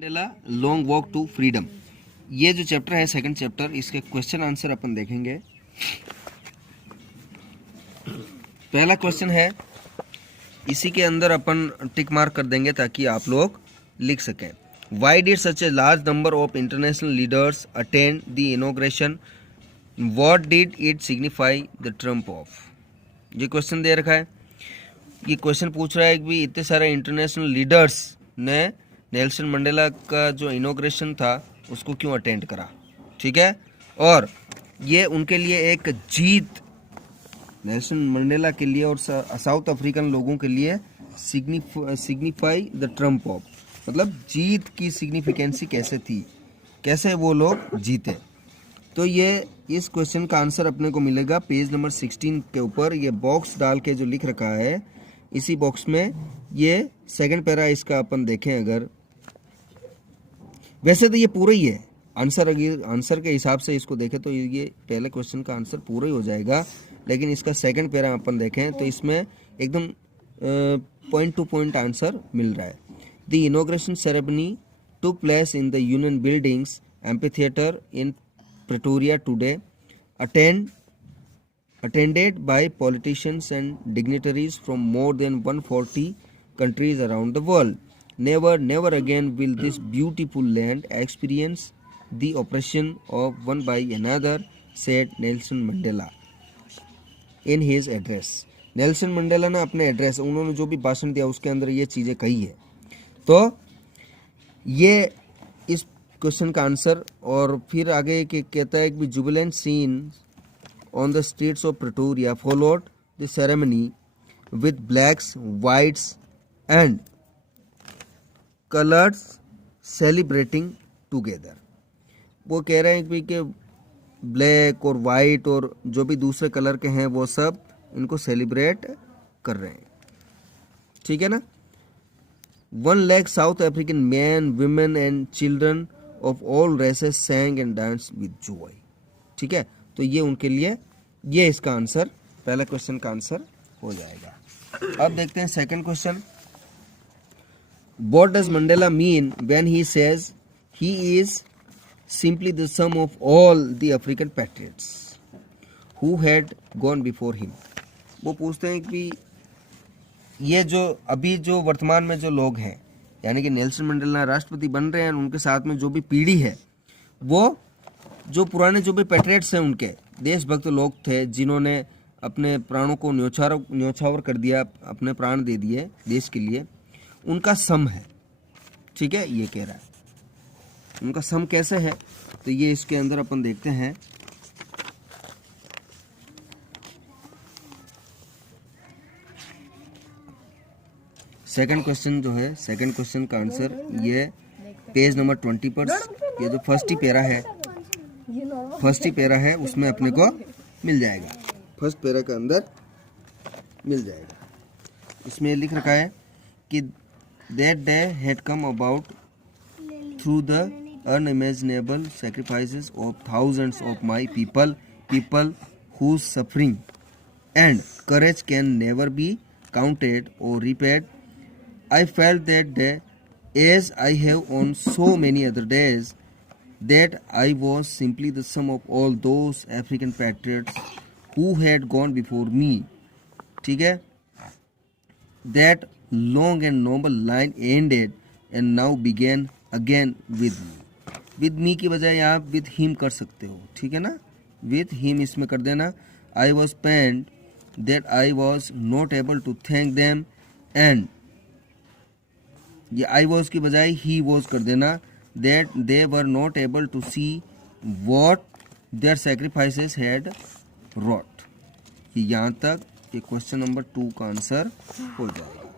Mandela long walk to freedom, ये जो chapter है सेकंड चैप्टर, इसके क्वेश्चन आंसर अपन देखेंगे। पहला क्वेश्चन है, इसी के अंदर अपन टिक मार्क कर देंगे ताकि आप लोग लिख सकें। Why did such a large number of international leaders attend the inauguration, what did it signify the Trump of. ये क्वेश्चन दे रखा है। ये क्वेश्चन पूछ रहा है कि भी इतने सारे इंटरनेशनल लीडर्स ने नेल्सन मंडेला का जो इनॉग्रेशन था उसको क्यों अटेंड करा, ठीक है। और ये उनके लिए एक जीत, नेल्सन मंडेला के लिए और साउथ अफ्रीकन लोगों के लिए सिग्निफाई द ट्रम्प ऑफ, मतलब जीत की सिग्निफिकेंसी कैसे थी, कैसे वो लोग जीते। तो ये इस क्वेश्चन का आंसर अपने को मिलेगा पेज नंबर 16 के ऊपर। ये बॉक्स डाल के जो लिख रखा है, इसी बॉक्स में ये सेकंड पैरा इसका अपन देखें अगर, वैसे तो ये पूरा ही है आंसर, अगर आंसर के हिसाब से इसको देखें तो ये पहले क्वेश्चन का आंसर पूरा ही हो जाएगा, लेकिन इसका सेकंड पैरा अपन देखें तो इसमें एकदम पॉइंट टू पॉइंट आंसर मिल रहा है। The inauguration ceremony took place in the union buildings amphitheatre in Pretoria today, attended by politicians and dignitaries from more than 140 countries around the world. Never again will this beautiful land experience the oppression of one by another, said Nelson Mandela in his address. Nelson Mandela ने अपने address, उन्होंने जो भी भाषण दिया उसके अंदर ये चीज़ें कही है। तो ये इस क्वेश्चन का आंसर। और फिर आगे कहता है कि jubilant scene on the streets of Pretoria followed the ceremony with blacks, whites and colors celebrating together. वो कह रहे हैं कि ब्लैक और वाइट और जो भी दूसरे कलर के हैं वो सब इनको सेलिब्रेट कर रहे हैं, ठीक है ना। 1 lakh South African men, women and children of all races sang and danced with joy, ठीक है। तो ये उनके लिए, ये इसका आंसर, पहला क्वेश्चन का आंसर हो जाएगा। अब देखते हैं second question. What does Mandela mean when he says he is simply the sum of all the African patriots who had gone before him. वो पूछते हैं कि ये जो अभी जो वर्तमान में जो लोग हैं, यानी कि नेल्सन मंडेला राष्ट्रपति बन रहे हैं, उनके साथ में जो भी पीढ़ी है, वो जो पुराने जो भी पैट्रियट्स हैं, उनके देशभक्त लोग थे जिन्होंने अपने प्राणों को न्योछावर कर दिया, अपने प्राण दे दिए देश के लिए, उनका सम है, ठीक है। ये कह रहा है उनका सम कैसे है, तो ये इसके अंदर अपन देखते हैं। सेकंड क्वेश्चन जो है, सेकंड क्वेश्चन का आंसर ये पेज नंबर 20 पर, ये जो फर्स्ट ही पैरा है उसमें अपने को मिल जाएगा, फर्स्ट पैरा के अंदर मिल जाएगा। इसमें लिख रखा है कि that day had come about through the unimaginable sacrifices of thousands of my people whose suffering and courage can never be counted or repaid. I felt that day, as I have on so many other days, that I was simply the sum of all those African patriots who had gone before me, ठीक है। That long and noble line ended and now began again with me. With me की बजाय आप with him कर सकते हो, ठीक है ना। With him इसमें कर देना। I was pained that I was not able to thank them, and ये I was की बजाय he was कर देना, that they were not able to see what their sacrifices had wrought। यहाँ तक ये क्वेश्चन नंबर 2 का आंसर हो जाएगा।